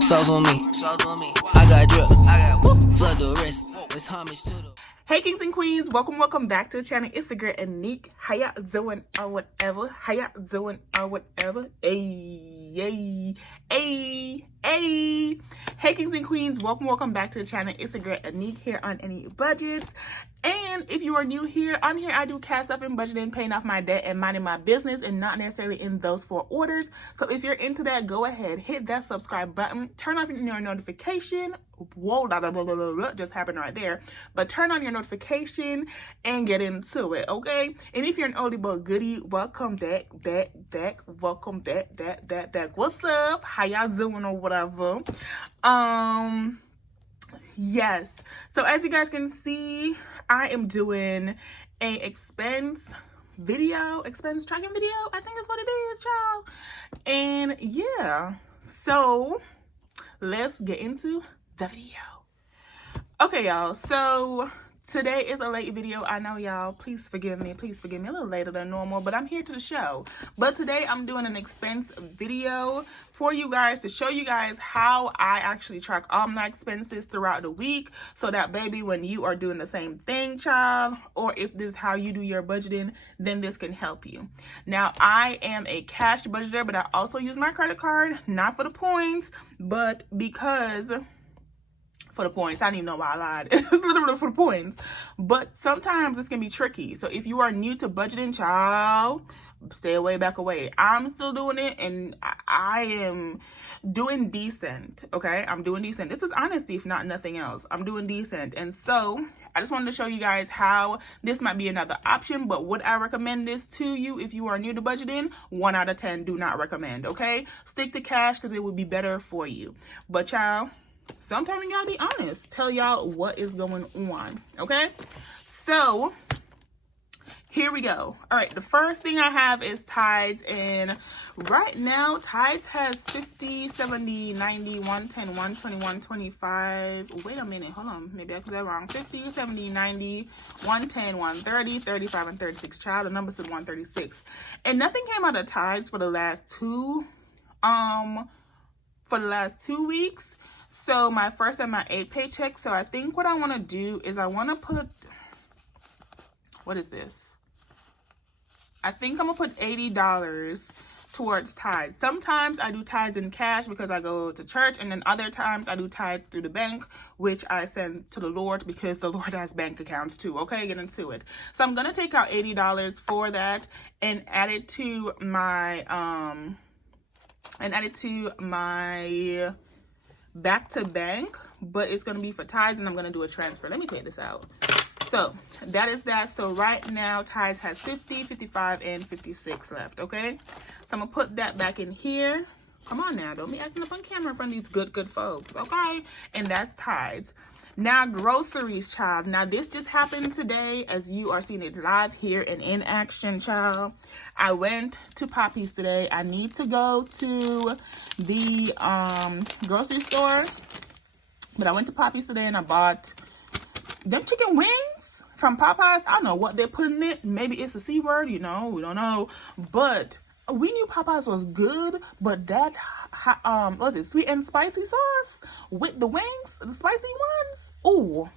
Sauce on me. I got drip. Flood the rest. It's homage to the. Hey kings and queens, welcome back to the channel. It's the girl Aneke. How y'all doing or whatever? Hey. Hey kings and queens, welcome back to the channel. It's the girl Aneke here on Any Budgets. And if you are new here, on here I do cash stuff and budgeting, paying off my debt and minding my business, and not necessarily in those four orders. So if you're into that, go ahead, hit that subscribe button, turn off your notification. Whoa, just happened right there. But turn on your notification and get into it, okay? And if you're an oldie but goodie, welcome back. Welcome back. What's up? How y'all doing or whatever? Yes. So as you guys can see, I am doing a expense tracking video. I think that's what it is, child. And yeah, so let's get into the video. Okay, y'all, so today is a late video. I know, y'all, please forgive me a little later than normal, but I'm here to the show. But today I'm doing an expense video for you guys to show you guys how I actually track all my expenses throughout the week, so that baby, when you are doing the same thing, child, or if this is how you do your budgeting, then this can help you. Now, I am a cash budgeter, but I also use my credit card, not for the points, but because for the points. I don't even know why I lied. It's literally for the points. But sometimes this can be tricky. So if you are new to budgeting, child, stay away, back away. I'm still doing it, and I am doing decent, okay? I'm doing decent. This is honesty, if not nothing else. I'm doing decent. And so I just wanted to show you guys how this might be another option, but would I recommend this to you if you are new to budgeting? 1 out of 10 do not recommend, okay? Stick to cash because it would be better for you. But child, sometimes you gotta be honest. Tell y'all what is going on, okay? So here we go. All right, the first thing I have is Tides, and right now Tides has 50, 70, 90, 110, 120, 125. Wait a minute, hold on, maybe I put that wrong. 50, 70, 90, 110, 130, 35, and 36. Child, the number says 136. And nothing came out of Tides for the last two weeks. So my first and my 8 paycheck. So I think what I want to do is I want to put, what is this? I think I'm going to put $80 towards Tides. Sometimes I do Tides in cash because I go to church, and then other times I do Tides through the bank, which I send to the Lord because the Lord has bank accounts too. Okay, get into it. So I'm going to take out $80 for that and add it to my, back to bank, but it's going to be for Tides, and I'm going to do a transfer. Let me take this out. So that is that. So right now Tides has 50, 55, and 56 left, okay? So I'm going to put that back in here. Come on now, don't be acting up on camera in front of these good folks, okay? And that's Tides. Now, groceries, child. Now, this just happened today as you are seeing it live here and in action, child. I went to Poppy's today. I need to go to the grocery store, but I went to Poppy's today and I bought them chicken wings from Popeyes. I don't know what they're putting in it. Maybe it's a C word, you know, we don't know. But we knew Popeyes was good, but that what was it, sweet and spicy sauce with the wings, the spicy ones? Ooh,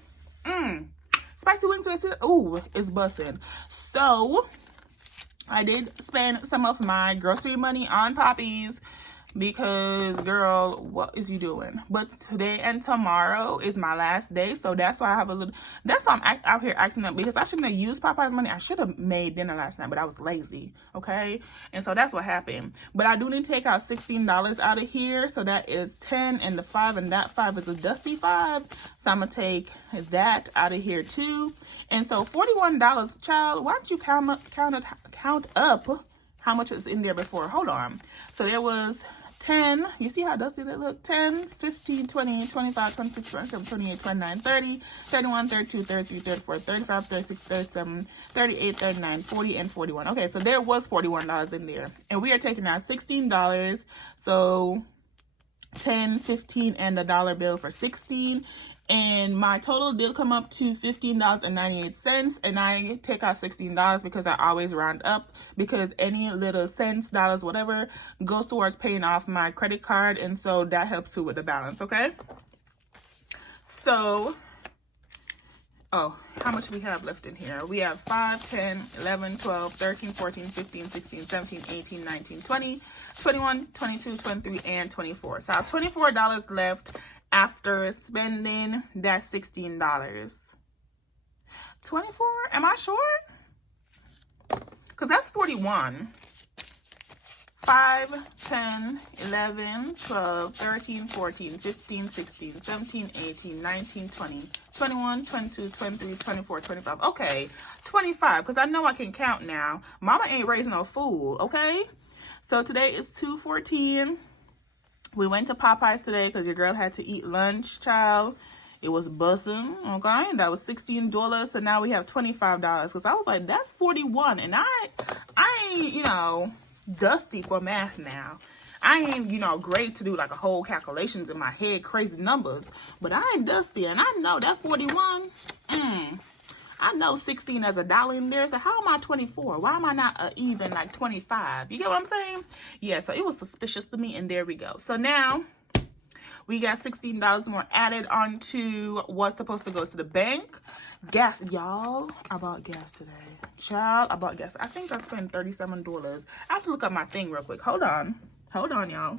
spicy wings with it. Ooh, it's busting. So I did spend some of my grocery money on Poppy's because, girl, what is you doing? But today and tomorrow is my last day, so that's why I have a little, that's why I'm out here acting up, because I shouldn't have used Popeye's money. I should have made dinner last night, but I was lazy, okay? And so that's what happened. But I do need to take out $16 out of here, so that is 10 and the 5, and that 5 is a dusty 5, so I'm gonna take that out of here too. And so $41, child, why don't you count up how much is in there before? Hold on. So there was 10, you see how dusty they look? 10, 15, 20, 25, 26, 27, 28, 29, 30, 31, 32, 33, 34, 35, 36, 37, 38, 39, 40, and 41. Okay, so there was $41 in there. And we are taking out $16. So 10, 15, and a dollar bill for 16. And my total did come up to $15.98, and I take out $16 because I always round up, because any little cents, dollars, whatever goes towards paying off my credit card, and so that helps too with the balance. Okay, so oh, how much we have left in here? We have 5, 10, 11, 12, 13, 14, 15, 16, 17, 18, 19, 20, 21, 22, 23, and 24. So I have $24 left after spending that $16. 24? Am I short? Because that's 41. 5, 10, 11, 12, 13, 14, 15, 16, 17, 18, 19, 20, 21, 22, 23, 24, 25. Okay, 25, because I know I can count now. Mama ain't raised no fool, okay? So today is 2/14. We went to Popeyes today because your girl had to eat lunch, child. It was busting, okay? That was $16. So now we have $25. Because I was like, that's 41. And I ain't, you know, dusty for math now. I ain't, great to do like a whole calculations in my head, crazy numbers. But I ain't dusty. And I know that 41, I know 16 as a dollar in there. So how am I 24? Why am I not even like 25? You get what I'm saying? Yeah, so it was suspicious to me, and there we go. So now we got $16 more added onto what's supposed to go to the bank. Gas, y'all. I bought gas today. Child, I bought gas. I think I spent $37. I have to look up my thing real quick. Hold on. Hold on, y'all.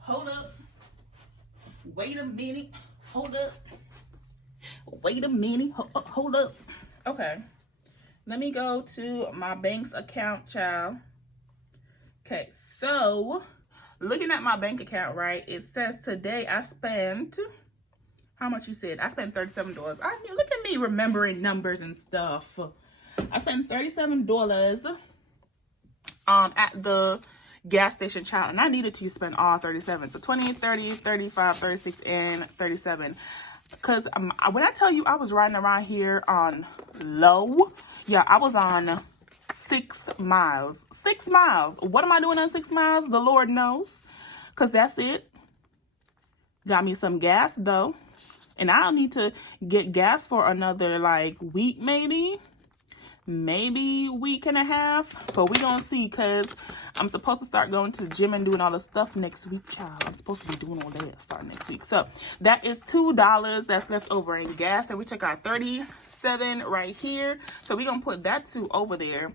Hold up. Wait a minute. Hold up. Wait a minute. Hold up. Okay. Let me go to my bank's account, child. Okay, so looking at my bank account, right, it says today I spent, how much you said? I spent $37. Look at me remembering numbers and stuff. I spent $37 at the gas station, child, and I needed to spend all 37. So 20, 30, 35, 36, and 37. Because when I tell you I was riding around here on low, yeah, I was on 6 miles. 6 miles. What am I doing on 6 miles? The Lord knows. Because that's it. Got me some gas, though. And I'll need to get gas for another, like, week, maybe. Maybe week and a half. But we gonna see, because I'm supposed to start going to the gym and doing all the stuff next week, child. I'm supposed to be doing all that starting next week. So that is $2 that's left over in gas. And we took our 37 right here. So we gonna put that 2 over there.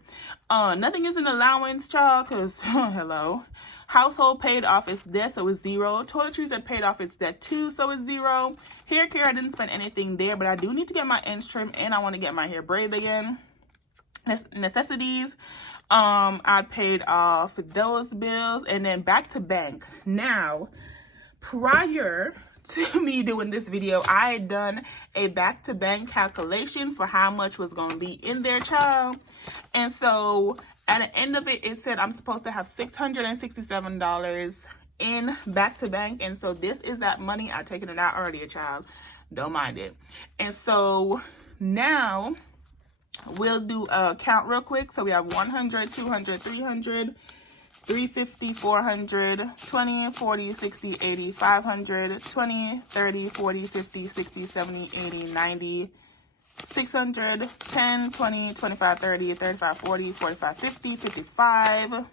Nothing is an allowance, child, because hello. Household paid off is this, so it's 0. Toiletries are paid off is that 2, so it's 0. Hair care, I didn't spend anything there, but I do need to get my ends trimmed, and I want to get my hair braided again. Necessities, I paid off those bills, and then back to bank. Now, prior to me doing this video, I had done a back to bank calculation for how much was going to be in there, child. And so at the end of it, it said I'm supposed to have $667 in back to bank. And so this is that money. I taken it out earlier, child. Don't mind it. And so now we'll do a count real quick. So we have 100, 200, 300, 350, 400, 20, 40, 60, 80, 500, 20, 30, 40, 50, 60, 70, 80, 90, 600, 10, 20, 25, 30, 35, 40, 45, 50, 55,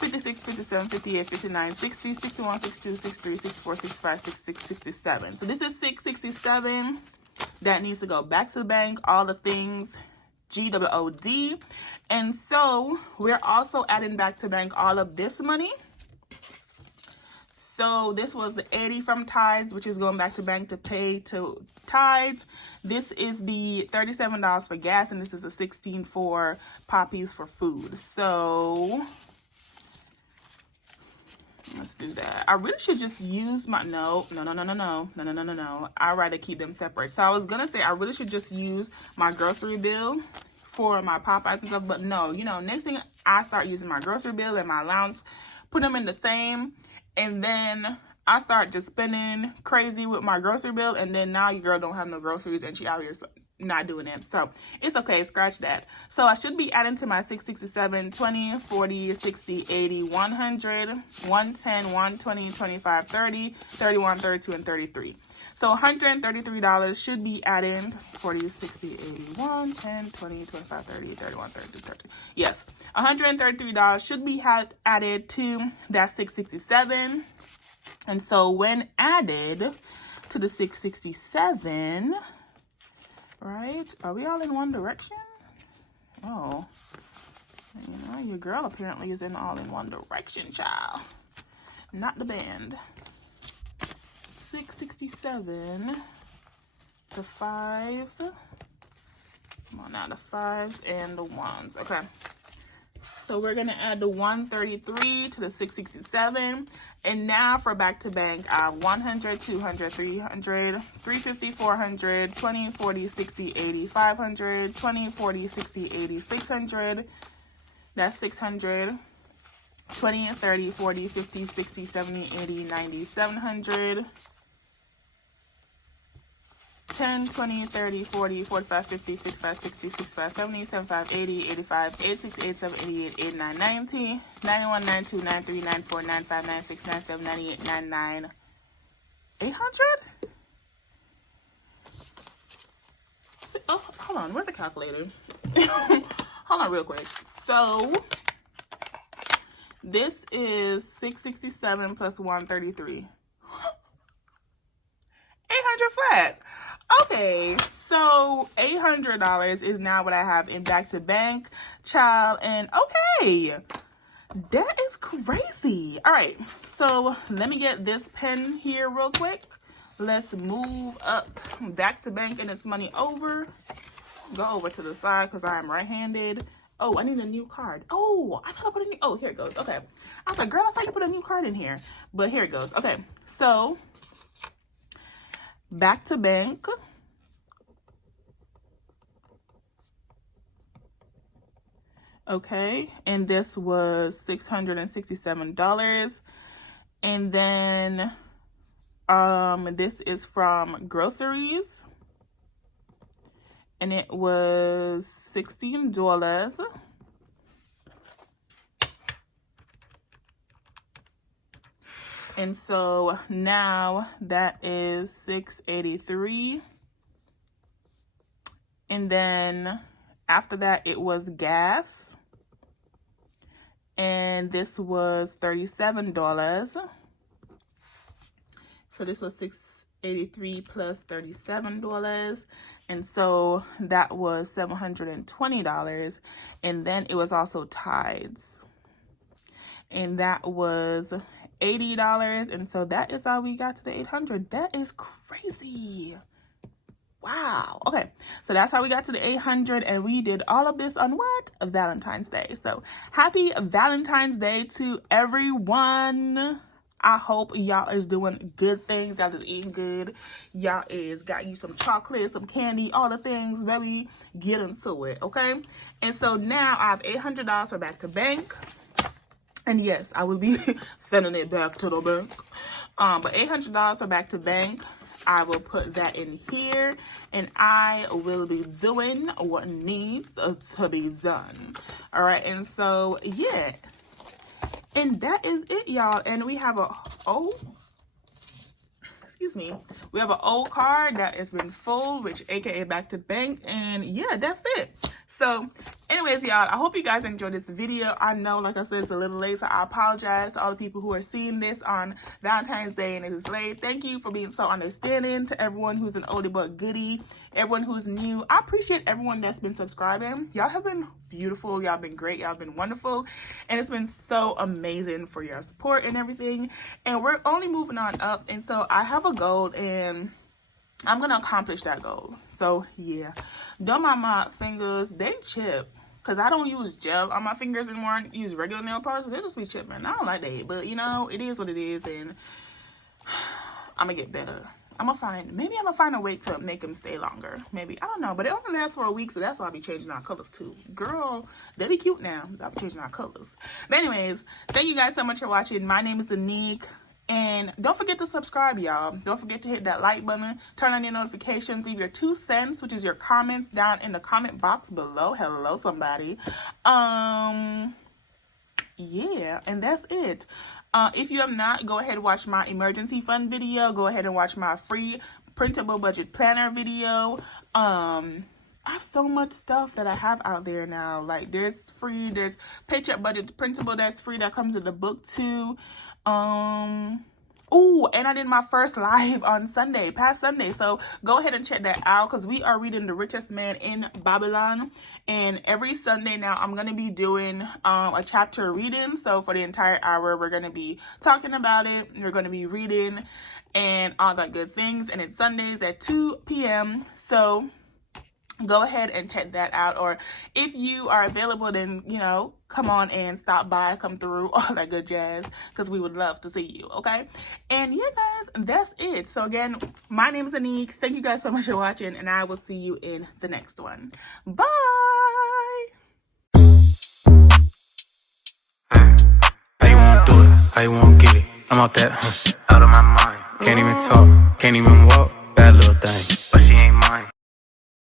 56, 57, 58, 59, 60, 61, 62, 63, 64, 65, 66, 67. So this is 667. That needs to go back to the bank, all the things, GWOD. And so we're also adding back to bank all of this money. So this was the 80 from tithes, which is going back to bank to pay to tithes. This is the $37 for gas, and this is a 16 for poppies for food. So let's do that. I really should just use my, no. I'd rather keep them separate. So I was going to say I really should just use my grocery bill for my Popeyes and stuff. But no, next thing I start using my grocery bill and my allowance, put them in the same. And then I start just spending crazy with my grocery bill. And then now your girl don't have no groceries and she out here not doing it. So it's okay, scratch that. So I should be adding to my 6, 67, 20, 40, 60, 80, 100, 110, 120, 25, 30, 31, 32, and 33. So $133 should be added. 40, 60, 80, 110, 20, 25, 30, 31, 32, 30. Yes, $133 should be added to that 667. And so when added to the 667, right? Are we all in one direction? Oh, you know, your girl apparently is in all in one direction, child. Not the band. 667, the 5s. Come on now, the 5s and the 1s. Okay. So we're going to add the 133 to the 667. And now for back to bank, I have 100, 200, 300, 350, 400, 20, 40, 60, 80, 500, 20, 40, 60, 80, 600. That's 600. 20, 30, 40, 50, 60, 70, 80, 90, 700. 10, 20, 30, 40, 45, 50, 55, 60, 65, 70, 75, 80, 85, 86, 87, 88, 89, 90, 91, 92, 93, 94, 95, 96, 97, 98, 99, 800? Oh, hold on. Where's the calculator? Hold on real quick. So this is 667 plus 133. 800 flat. Okay, so $800 is now what I have in back to bank, child, and okay, that is crazy. All right, so let me get this pen here real quick. Let's move up back to bank and this money over. Go over to the side because I am right-handed. Oh, I need a new card. Oh, I thought I put a new, oh, here it goes. Okay, I was like, girl, I thought you put a new card in here, but here it goes. Okay, so back to bank. Okay, and this was $667. And then this is from groceries. And it was $16. And so now that is $683. And then after that, it was gas. And this was $37. So this was $683 plus $37. And so that was $720. And then it was also tithes. And that was $80. And so that is how we got to the $800. That is crazy. Wow. Okay, so that's how we got to the $800, and we did all of this on what? Valentine's Day. So happy Valentine's Day to everyone. I hope y'all is doing good things. Y'all is eating good. Y'all is got you some chocolate, some candy, all the things. Baby, get into it, okay? And so now I have $800 for back to bank. And yes, I will be sending it back to the bank. But $800 for back to bank. I will put that in here, and I will be doing what needs to be done. All right, and so yeah, and that is it, y'all. And we have a we have an old card that has been full, which aka back to bank, and yeah, that's it. So anyways, y'all, I hope you guys enjoyed this video. I know, like I said, it's a little late, so I apologize to all the people who are seeing this on Valentine's Day and it is late. Thank you for being so understanding. To everyone who's an oldie but goodie, everyone who's new, I appreciate everyone that's been subscribing. Y'all have been beautiful. Y'all been great. Y'all been wonderful. And it's been so amazing for your support and everything. And we're only moving on up. And so I have a goal, and I'm going to accomplish that goal. So, yeah. Don't mind my fingers. They chip. Because I don't use gel on my fingers anymore. I use regular nail polish. They just be chipping. I don't like that. But, you know, it is what it is. And I'm going to get better. Maybe I'm going to find a way to make them stay longer. Maybe. I don't know. But it only lasts for a week. So that's why I'll be changing our colors, too. Girl, they be cute now. I'll be changing our colors. But anyways, thank you guys so much for watching. My name is Aneke. And don't forget to subscribe, y'all. Don't forget to hit that like button, turn on your notifications, leave your 2 cents, which is your comments, down in the comment box below. Hello, somebody. Yeah, and that's it. If you have not, go ahead and watch my emergency fund video. Go ahead and watch my free printable budget planner video. I have so much stuff that I have out there now. Like, there's free, there's paycheck budget printable that's free, that comes with the book too. Oh, and I did my first live on Sunday, past Sunday. So go ahead and check that out, because we are reading The Richest Man in Babylon. And every Sunday now, I'm going to be doing a chapter reading. So for the entire hour, we're going to be talking about it. We're going to be reading and all that good things. And it's Sundays at 2 p.m. So go ahead and check that out. Or if you are available, then, you know, come on and stop by, come through, all that good jazz, because we would love to see you, okay? And yeah, guys, that's it. So again, my name is Aneke. Thank you guys so much for watching, and I will see you in the next one. Bye! How you wanna do it? How you wanna get it? I'm out that, out of my mind. Can't even talk, can't even walk.